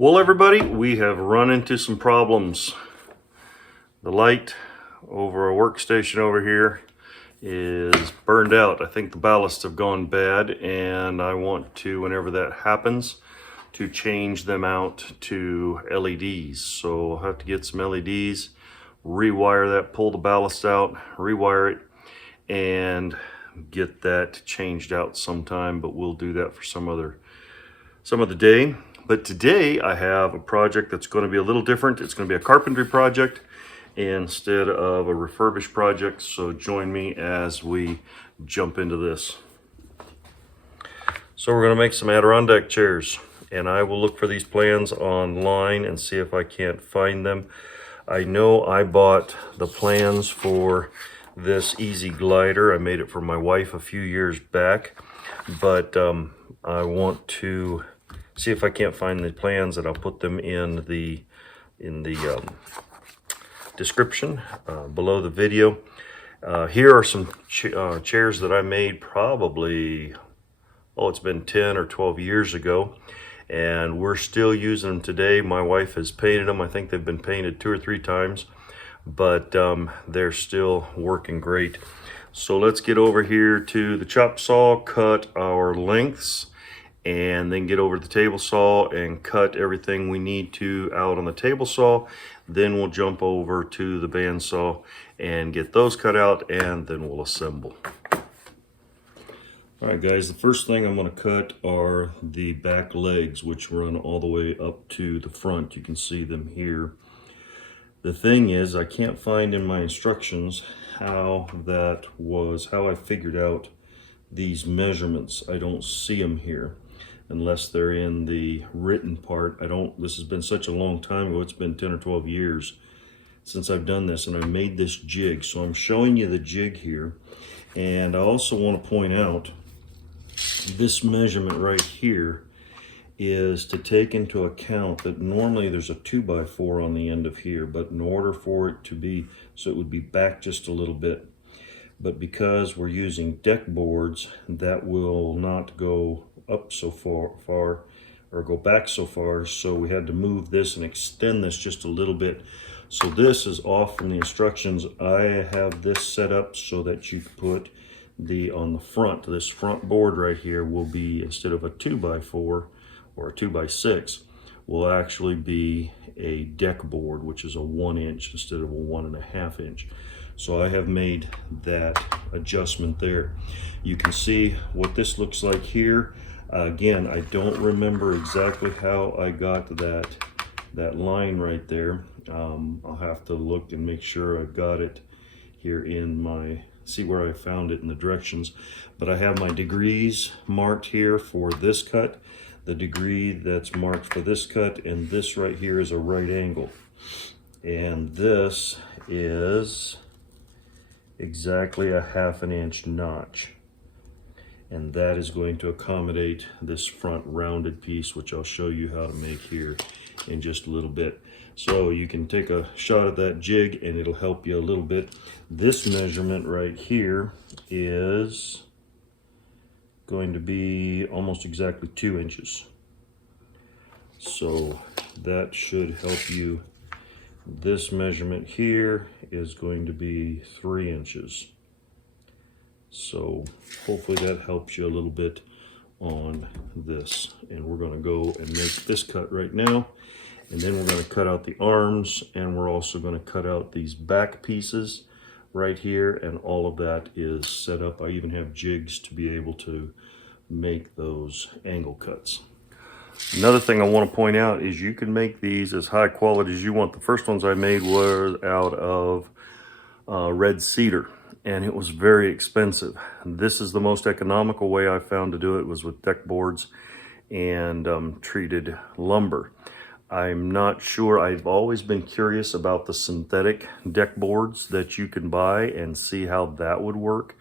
Well, everybody, we have run into some problems. The light over a workstation over here is burned out. I think the ballasts have gone bad, and I want to, whenever that happens, to change them out to LEDs. So I'll have to get some LEDs, rewire that, pull the ballast out, rewire it, and get that changed out sometime, but we'll do that for some other day. But today I have a project that's going to be a little different. It's going to be a carpentry project instead of a refurbished project. So join me as we jump into this. So we're going to make some Adirondack chairs, and I will look for these plans online and see if I can't find them. I know I bought the plans for this easy glider. I made it for my wife a few years back, but I want to see if I can't find the plans, and I'll put them in the description below the video. Here are some chairs that I made probably, it's been 10 or 12 years ago, and we're still using them today. My wife has painted them. I think they've been painted 2 or 3 times, but they're still working great. So let's get over here to the chop saw, cut our lengths, and then get over to the table saw and cut everything we need to out on the table saw. Then we'll jump over to the bandsaw and get those cut out, and then we'll assemble. All right, guys, the first thing I'm going to cut are the back legs, which run all the way up to the front. You can see them here. The thing is, I can't find in my instructions how I figured out these measurements. I don't see them here unless they're in the written part. This has been such a long time ago. It's been 10 or 12 years since I've done this, and I made this jig. So I'm showing you the jig here. And I also want to point out this measurement right here is to take into account that normally there's a 2x4 on the end of here, but in order for it to be, so it would be back just a little bit. But because we're using deck boards, that will not go up so far or go back so far, so we had to move this and extend this just a little bit. So this is off from the instructions. I have this set up so that you put on the front, this front board right here will be, instead of a 2x4 or a 2x6, will actually be a deck board, which is a 1 inch instead of a 1.5 inch. So I have made that adjustment there. You can see what this looks like here. Again, I don't remember exactly how I got that line right there. I'll have to look and make sure I've got it here see where I found it in the directions. But I have my degrees marked here for this cut, the degree that's marked for this cut, and this right here is a right angle. And this is exactly a 1/2 inch notch. And that is going to accommodate this front rounded piece, which I'll show you how to make here in just a little bit. So you can take a shot at that jig and it'll help you a little bit. This measurement right here is going to be almost exactly 2 inches. So that should help you. This measurement here is going to be 3 inches. So hopefully that helps you a little bit on this. And we're going to go and make this cut right now. And then we're going to cut out the arms, and we're also going to cut out these back pieces right here, and all of that is set up. I even have jigs to be able to make those angle cuts. Another thing I want to point out is you can make these as high quality as you want. The first ones I made were out of red cedar, and it was very expensive. This is the most economical way I found to do it, was with deck boards and treated lumber. I'm not sure. I've always been curious about the synthetic deck boards that you can buy and see how that would work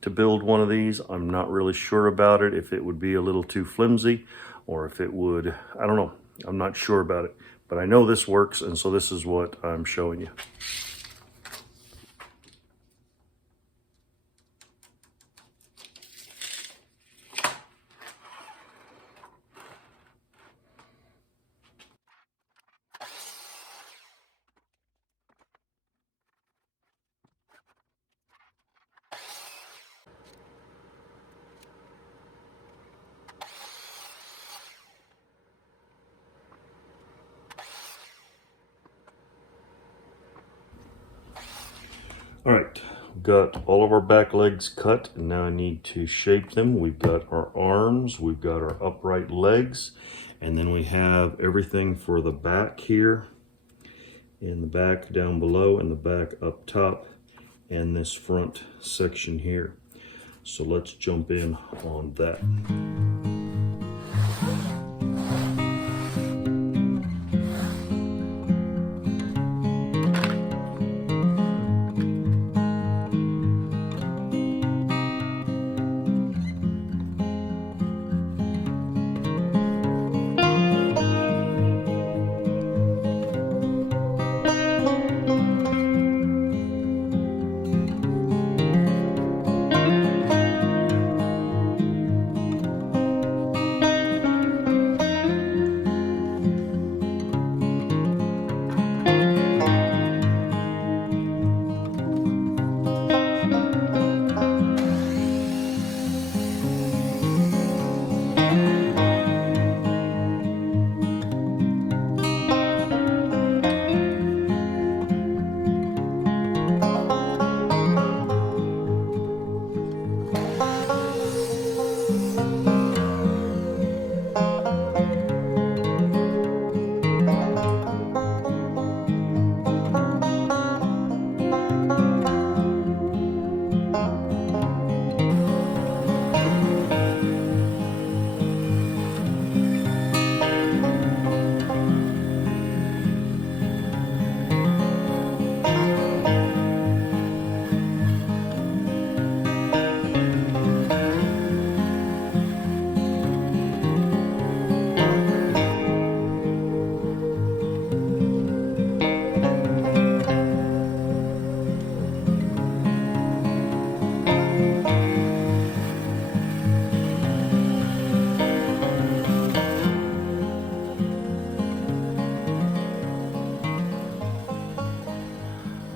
to build one of these. I'm not really sure about it, if it would be a little too flimsy or if it would, I don't know. I'm not sure about it, but I know this works, and so this is what I'm showing you. All right, we've got all of our back legs cut, and now I need to shape them. We've got our arms, we've got our upright legs, and then we have everything for the back here, and the back down below, and the back up top, and this front section here. So let's jump in on that.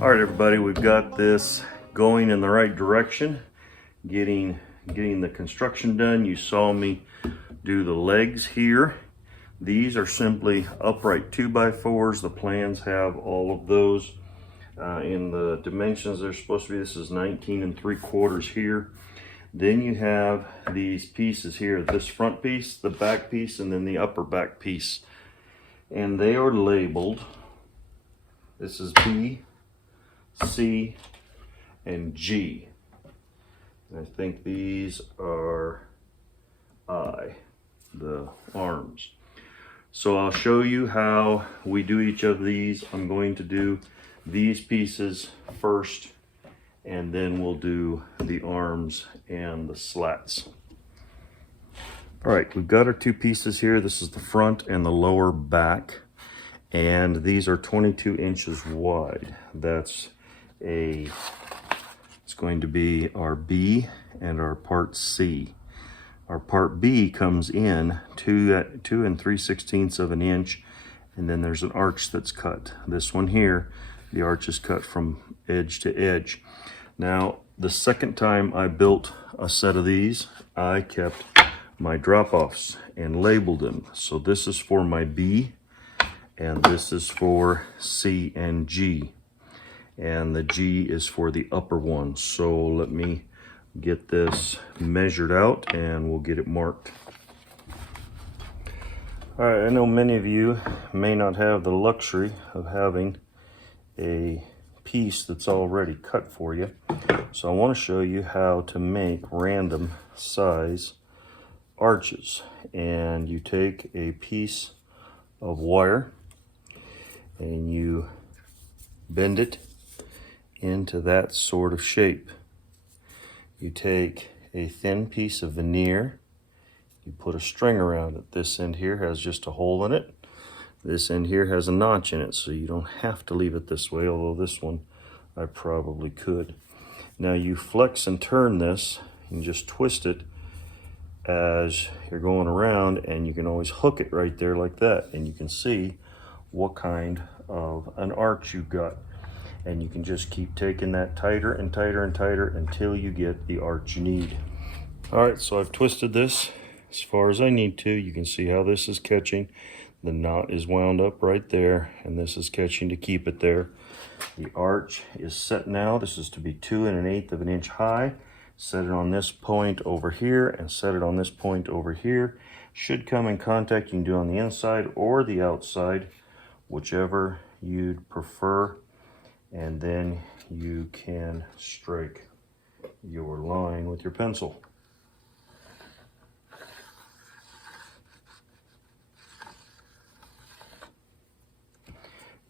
All right, everybody, we've got this going in the right direction, getting the construction done. You saw me do the legs here. These are simply upright 2x4s. The plans have all of those in the dimensions they're supposed to be. This is 19 3/4 here. Then you have these pieces here, this front piece, the back piece, and then the upper back piece. And they are labeled. This is B, C, and G. I think these are I, the arms. So I'll show you how we do each of these. I'm going to do these pieces first, and then we'll do the arms and the slats. All right, we've got our two pieces here. This is the front and the lower back, and these are 22 inches wide. It's going to be our B and our part C. Our part B comes in 2 3/16 of an inch, and then there's an arch that's cut. This one here, the arch is cut from edge to edge. Now, the second time I built a set of these, I kept my drop-offs and labeled them. So this is for my B, and this is for C and G. And the G is for the upper one. So let me get this measured out and we'll get it marked. All right, I know many of you may not have the luxury of having a piece that's already cut for you. So I want to show you how to make random size arches. And you take a piece of wire and you bend it into that sort of shape. You take a thin piece of veneer, you put a string around it. This end here has just a hole in it. This end here has a notch in it, so you don't have to leave it this way, although this one I probably could. Now you flex and turn this and just twist it as you're going around, and you can always hook it right there like that, and you can see what kind of an arch you've got. And you can just keep taking that tighter and tighter and tighter until you get the arch you need. All right, so I've twisted this as far as I need to. You can see how this is catching. The knot is wound up right there, and this is catching to keep it there. The arch is set now. This is to be 2 1/8 of an inch high. Set it on this point over here and set it on this point over here. Should come in contact. You can do it on the inside or the outside, whichever you'd prefer. And then you can strike your line with your pencil.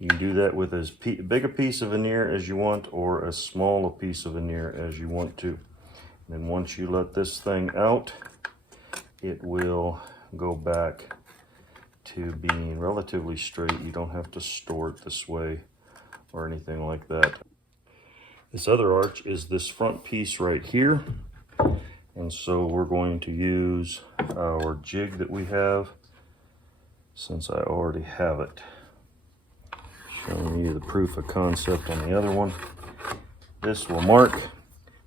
You can do that with as big a piece of veneer as you want or as small a piece of veneer as you want to. And then once you let this thing out, it will go back to being relatively straight. You don't have to store it this way or anything like that. This other arch is this front piece right here. And so we're going to use our jig that we have, since I already have it. Showing you the proof of concept on the other one. This will mark.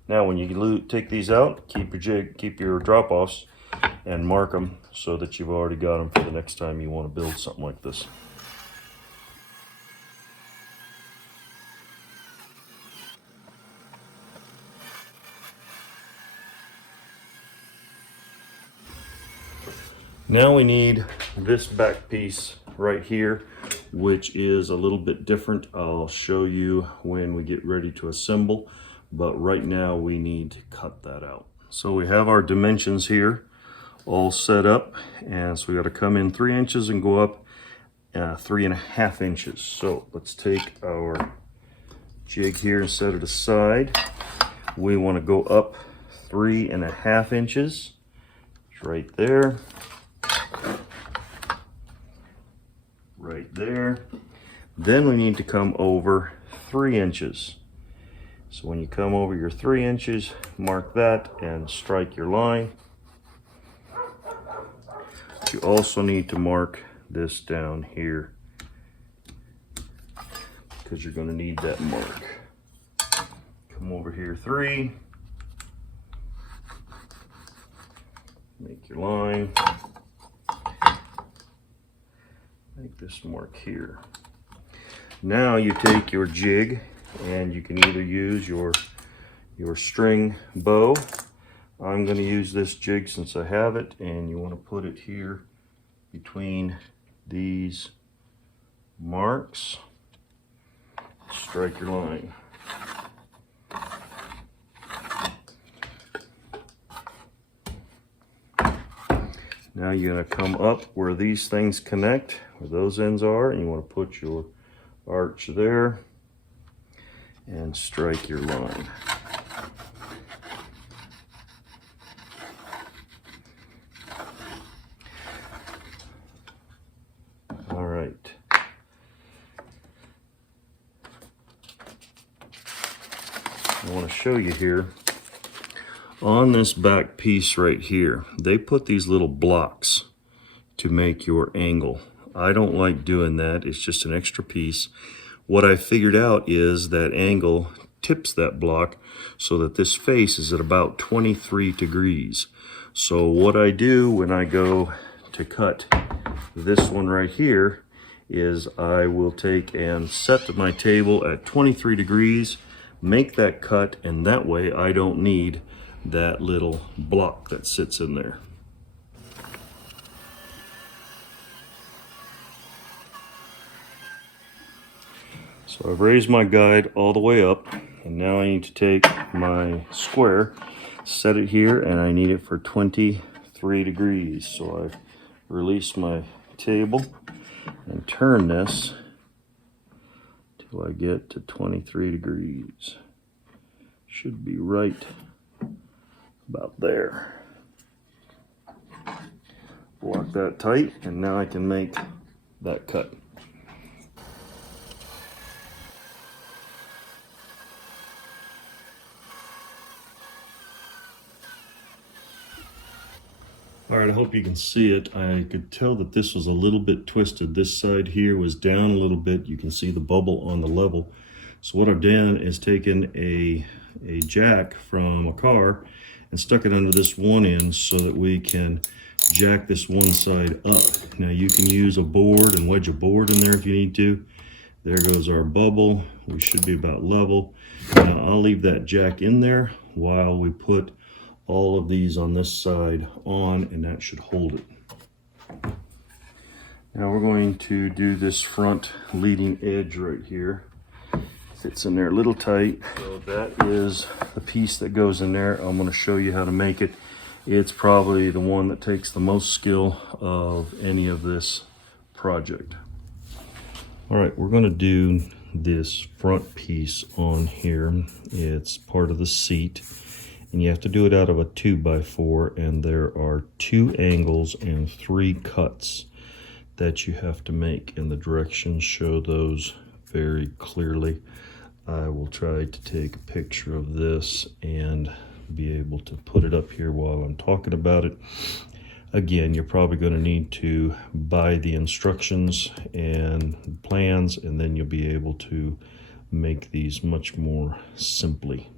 Now when you take these out, keep your jig, keep your drop-offs, and mark them so that you've already got them for the next time you want to build something like this. Now we need this back piece right here, which is a little bit different. I'll show you when we get ready to assemble, but right now we need to cut that out. So we have our dimensions here all set up, and so we got to come in 3 inches and go up 3 1/2 inches. So let's take our jig here and set it aside. We want to go up 3 1/2 inches. It's right there. Right there. Then we need to come over 3 inches. So when you come over your 3 inches, mark that and strike your line. You also need to mark this down here because you're going to need that mark. Come over here 3. Make your line. Make this mark here. Now you take your jig and you can either use your string bow. I'm going to use this jig since I have it, and you want to put it here between these marks. Strike your line. Now you're going to come up where these things connect, where those ends are, and you want to put your arch there and strike your line. All right. I want to show you here. On this back piece right here, they put these little blocks to make your angle. I don't like doing that. It's just an extra piece. What I figured out is that angle tips that block so that this face is at about 23 degrees. So what I do when I go to cut this one right here is I will take and set my table at 23 degrees, make that cut, and that way I don't need that little block that sits in there. So I've raised my guide all the way up, and now I need to take my square, set it here, and I need it for 23 degrees. So I release my table and turn this till I get to 23 degrees. Should be right about there. Lock that tight, and now I can make that cut. All right, I hope you can see it. I could tell that this was a little bit twisted. This side here was down a little bit. You can see the bubble on the level. So what I've done is taken a jack from a car and stuck it under this one end so that we can jack this one side up. Now you can use a board and wedge a board in there if you need to. There goes our bubble. We should be about level. Now I'll leave that jack in there while we put all of these on this side on, and that should hold it. Now we're going to do this front leading edge right here. Fits in there a little tight. So that is the piece that goes in there. I'm going to show you how to make it. It's probably the one that takes the most skill of any of this project. All right, we're going to do this front piece on here. It's part of the seat, and you have to do it out of a 2x4, and there are 2 angles and 3 cuts that you have to make, and the directions show those very clearly. I will try to take a picture of this and be able to put it up here while I'm talking about it. Again, you're probably going to need to buy the instructions and plans, and then you'll be able to make these much more simply.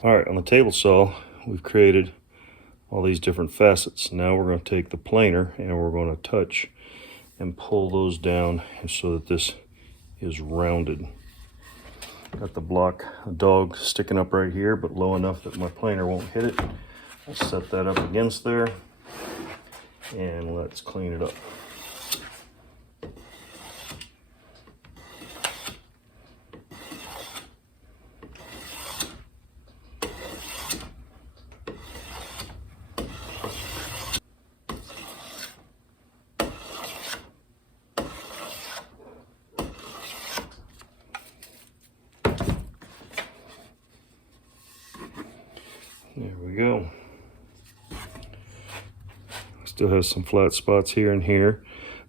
All right, on the table saw, we've created all these different facets. Now we're going to take the planer and we're going to touch and pull those down so that this is rounded. Got the block dog sticking up right here, but low enough that my planer won't hit it. I'll set that up against there, and let's clean it up. There we go. Still has some flat spots here and here,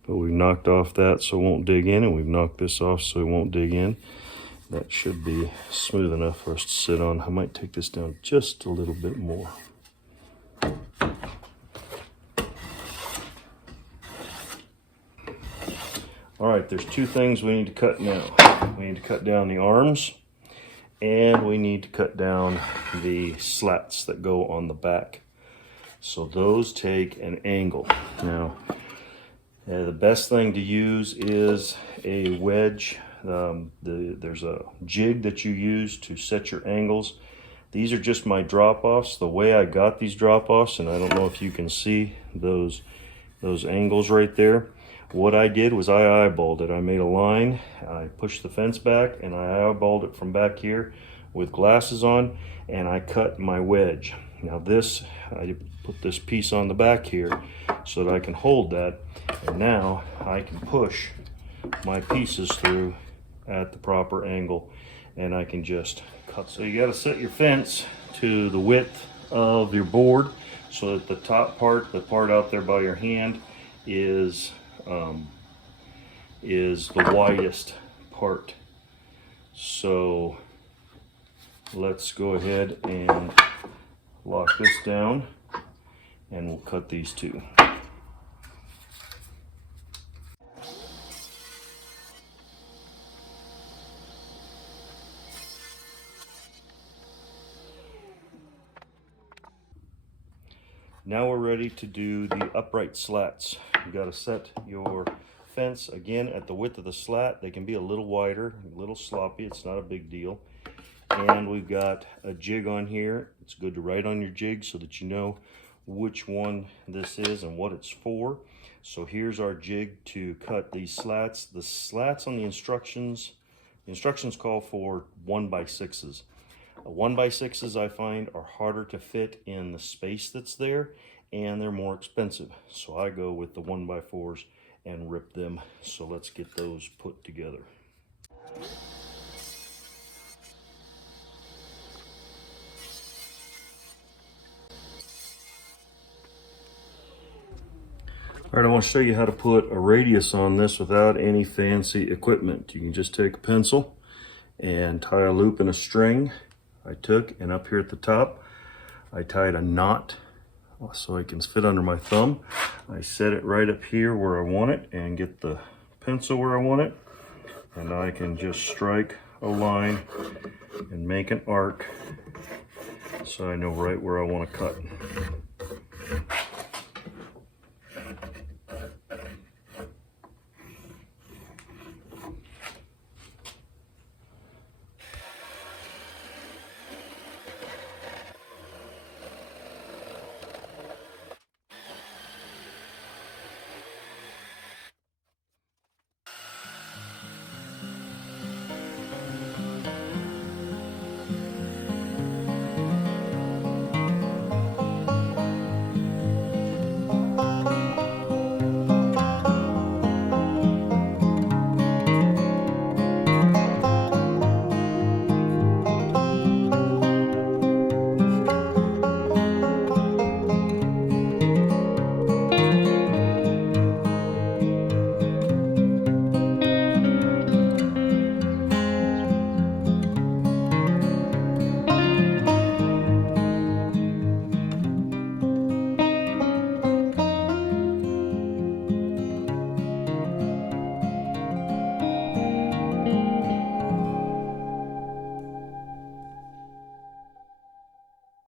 but we've knocked off that so it won't dig in, and we've knocked this off so it won't dig in. That should be smooth enough for us to sit on. I might take this down just a little bit more. All right, there's 2 things we need to cut now. We need to cut down the arms, and we need to cut down the slats that go on the back. So those take an angle. Now, the best thing to use is a wedge. There's a jig that you use to set your angles. These are just my drop-offs. The way I got these drop-offs, and I don't know if you can see those angles right there. What I did was I eyeballed it. I made a line, I pushed the fence back, and I eyeballed it from back here with glasses on, and I cut my wedge. Now this, I put this piece on the back here so that I can hold that, and now I can push my pieces through at the proper angle, and I can just cut. So you got to set your fence to the width of your board so that the top part, the part out there by your hand, is the widest part. So let's go ahead and lock this down, and we'll cut these two. Now we're ready to do the upright slats. You got to set your fence again at the width of the slat. They can be a little wider, a little sloppy, it's not a big deal. And we've got a jig on here. It's good to write on your jig so that you know which one this is and what it's for. So here's our jig to cut these slats. The slats on the instructions call for 1x6s. 1x6s I find are harder to fit in the space that's there, and they're more expensive. So I go with the 1x4s and rip them. So let's get those put together. All right, I want to show you how to put a radius on this without any fancy equipment. You can just take a pencil and tie a loop in a string. I took, and up here at the top, I tied a knot so it can fit under my thumb. I set it right up here where I want it and get the pencil where I want it. And I can just strike a line and make an arc so I know right where I want to cut.